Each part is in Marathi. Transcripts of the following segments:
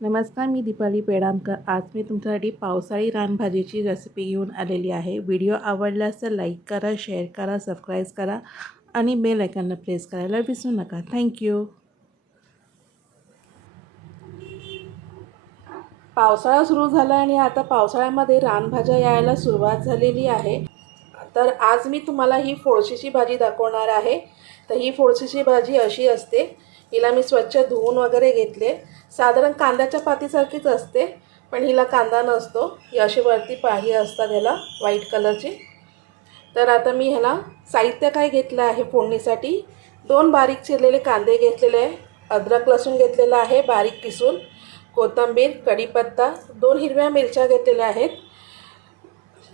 नमस्कार मी दीपाली पेडामकर. आज मी तुमच्यासाठी पावसाळी रानभाजीची रेसिपी घेऊन आलेली आहे. व्हिडिओ आवडल्यास तर लाईक करा शेअर करा सबस्क्राईब करा आणि बेल आयकॉनला प्रेस करायला विसरू नका. थँक्यू पावसाळा सुरू झाला आणि आता पावसाळ्यामध्ये रानभाज्या यायला सुरुवात झालेली आहे. तर आज मी तुम्हाला ही फोडशीची भाजी दाखवणार आहे. तर ही फोडशीची भाजी अशी असते हिला मी स्वच्छ धुवून वगैरे घेतले. साधारण कांद्याच्या पातीसारखीच असते पण हिला कांदा नसतो. ही अशी वरती पाही असतात ह्याला व्हाईट कलरची. तर आता मी ह्याला साहित्य काय घेतलं आहे फोडणीसाठी? दोन बारीक चिरलेले कांदे घेतलेले आहे. अद्रक लसूण घेतलेलं आहे बारीक किसून. कोथिंबीर कढीपत्ता दोन हिरव्या मिरच्या घेतलेल्या आहेत.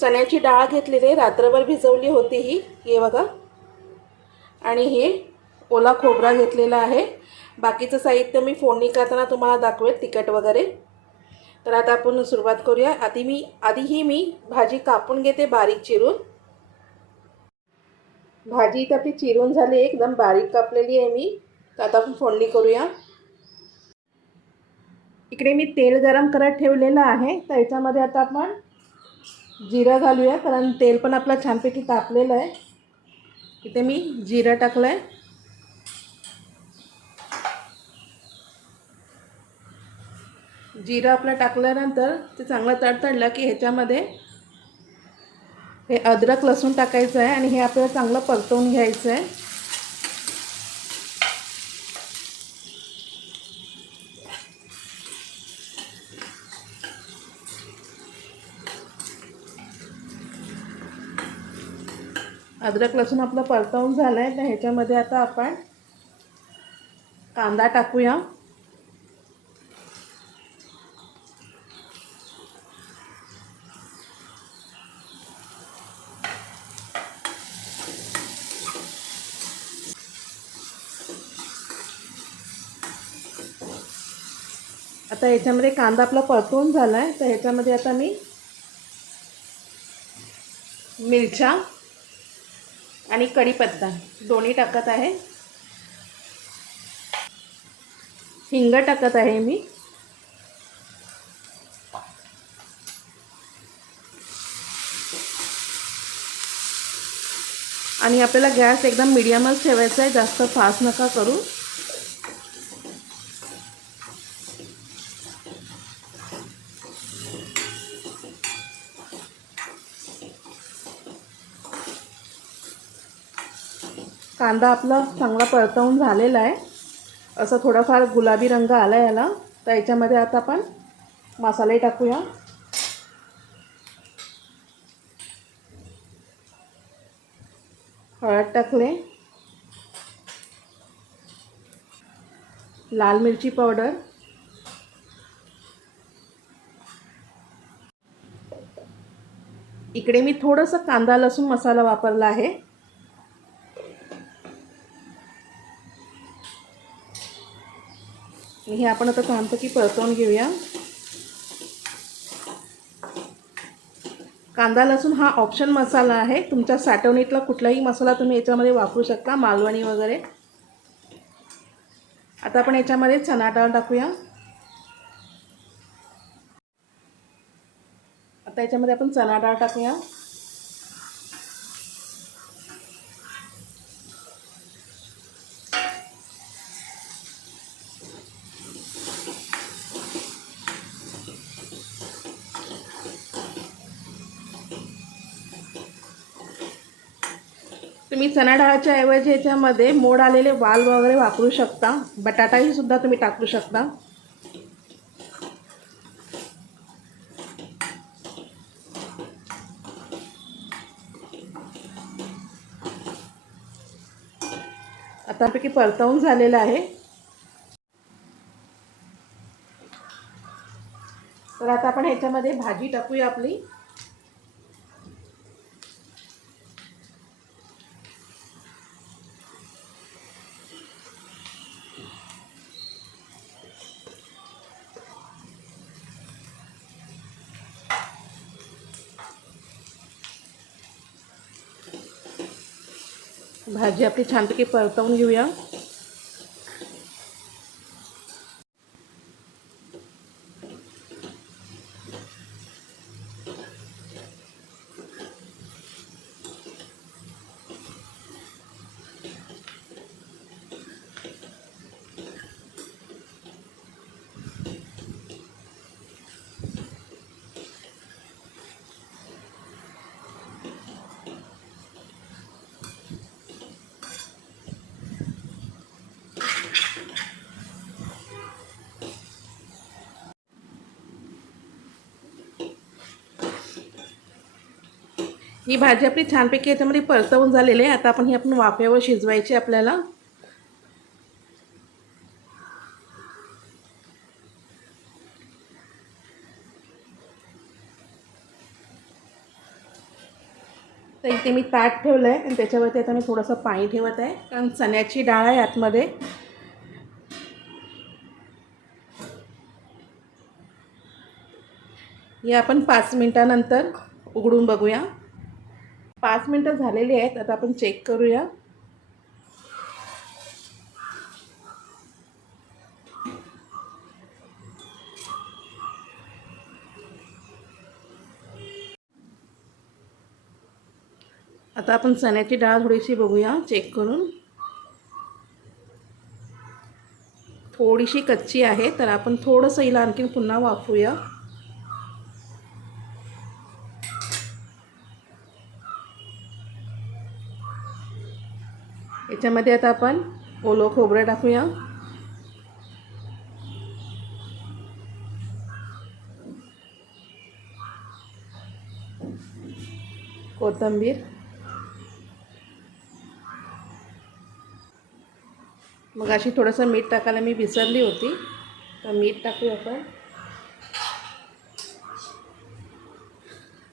चण्याची डाळ घेतलेली आहे रात्रभर भिजवली होती ही. हे बघा. आणि हे ओला खोबरा घेतलेला आहे. बाकीचं साहित्य मी फोडणी करताना तुम्हाला दाखवेल तिखट वगैरे. तर आता आपण सुरुवात करूया. आधी मी आधीही मी भाजी कापून घेते बारीक चिरून. भाजी इथं आपली चिरून झाली एकदम बारीक कापलेली आहे मी. तर आता आपण फोडणी करूया. इकडे मी तेल गरम करत ठेवलेलं आहे. तर याच्यामध्ये आता आपण जिरं घालूया कारण तेल पण आपलं छानपैकी तापलेलं आहे. इथे मी जिरं टाकलं आहे जिरं आपलं टाकल्यानंतर ते चांगलं तडतडलं की ह्याच्यामध्ये हे अद्रक लसूण टाकायचं आहे आणि हे आपल्याला चांगलं परतवून घ्यायचं आहे. अद्रक लसूण आपलं परतवून झालं आहे तर ह्याच्यामध्ये आता आपण कांदा टाकूया. आता ह्याच्यामध्ये कांदा आपला परतून झाला आहे तर ह्याच्यामध्ये आता मी मिरच्या आणि कढीपत्ता दोन्ही टाकत आहे. हिंग टाकत आहे मी. आणि आपल्याला गॅस एकदम मिडियमच ठेवायचा आहे जास्त फास्ट नका करू. कांदा आपला चांगला परतवून झालेला आहे. असं थोडाफार गुलाबी रंग आला याला. तर याच्यामध्ये आता आपण मसाले टाकूया. हळद टाकले. लाल मिरची पावडर. इकडे मी थोडंसं कांदा लसूण मसाला वापरला आहे. हे आपण आता छानपैकी परतवून घेऊया. कांदा लसूण हा ऑप्शन मसाला आहे. तुमच्या साठवणीतला कुठलाही मसाला तुम्ही याच्यामध्ये वापरू शकता मालवणी वगैरे. आता आपण याच्यामध्ये चना डाळ टाकूया. आता याच्यामध्ये आपण चना डाळ टाकूया. तुम्ही चणा डाळाच्या ऐवजी ह्याच्यामध्ये मोड आलेले वाल वगैरे वापरू शकता. बटाटाही सुद्धा तुम्ही टाकू शकता. आतापैकी परतवून झालेलं आहे. तर आता आपण ह्याच्यामध्ये भाजी टाकूया आपली. भाजी आपली छानपैकी परतवून घेऊया. ही भाजी आपली छानपैकी याच्यामध्ये परतवून झालेली आहे. आता आपण ही आपण वाफ्यावर शिजवायची आपल्याला. तर इथे मी ताट ठेवलं आहे आणि त्याच्यावरती आता मी थोडंसं पाणी ठेवत आहे. कारण चण्याची डाळ आहे आतमध्ये. हे आपण पाच मिनटानंतर उघडून बघूया. पाच मिनटं झालेली आहेत. आता आपण चेक करूया. आता आपण चण्याची डाळ थोडीशी बघूया चेक करून. थोडीशी कच्ची आहे तर आपण थोडंसं हिला आणखीन पुन्हा वाफूया याच्यामध्ये आता आपण ओलो खोबरं टाकूया. कोथिंबीर. मग अशी थोडंसं मीठ टाकायला मी विसरली होती. तर मीठ टाकूया आपण.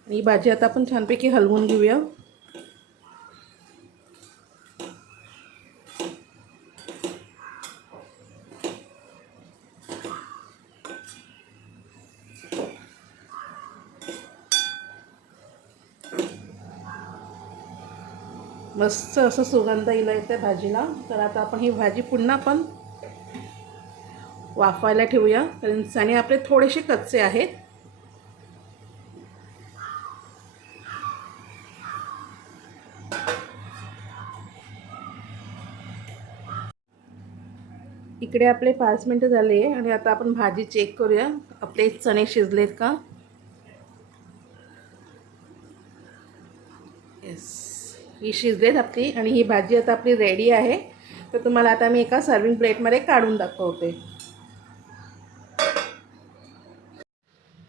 ही भाजी आता आपण छानपैकी हलवून घेऊया. मस्त असं सुगंध येईल त्या भाजीला. तर आता आपण ही भाजी पुन्हा पण वाफायला ठेवूया. कारण चणे आपले थोडेसे कच्चे आहेत. इकडे आपले पाच मिनटं झाले आणि आता आपण भाजी चेक करूया. आपले चणे शिजलेत का? ही शिजलेत आपली आणि ही भाजी आता आपली रेडी आहे. तर तुम्हाला आता मी एका सर्विंग प्लेटमध्ये काढून दाखवते.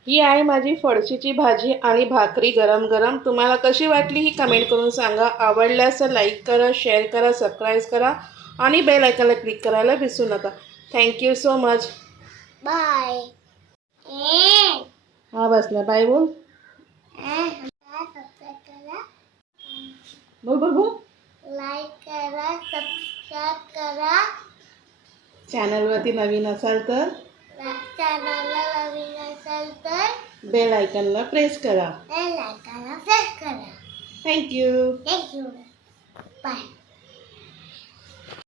ही आहे माझी फळशीची भाजी आणि भाकरी गरम गरम तुम्हाला कशी वाटली ही कमेंट करून सांगा. आवडल्यास लाईक करा शेअर करा सबस्क्राईब करा आणि बेल आयकॉनला क्लिक करायला विसरू नका. थँक्यू सो मच बाय हा बसला बाय बोल. बोल बोल बोल लाईक करा सबस्क्राईब करा. चॅनलवरती नवीन असाल तर? चॅनलला नवीन असेल तर? बेल आयकॉनला प्रेस करा. लाईक करा प्रेस करा. Thank you thank you bye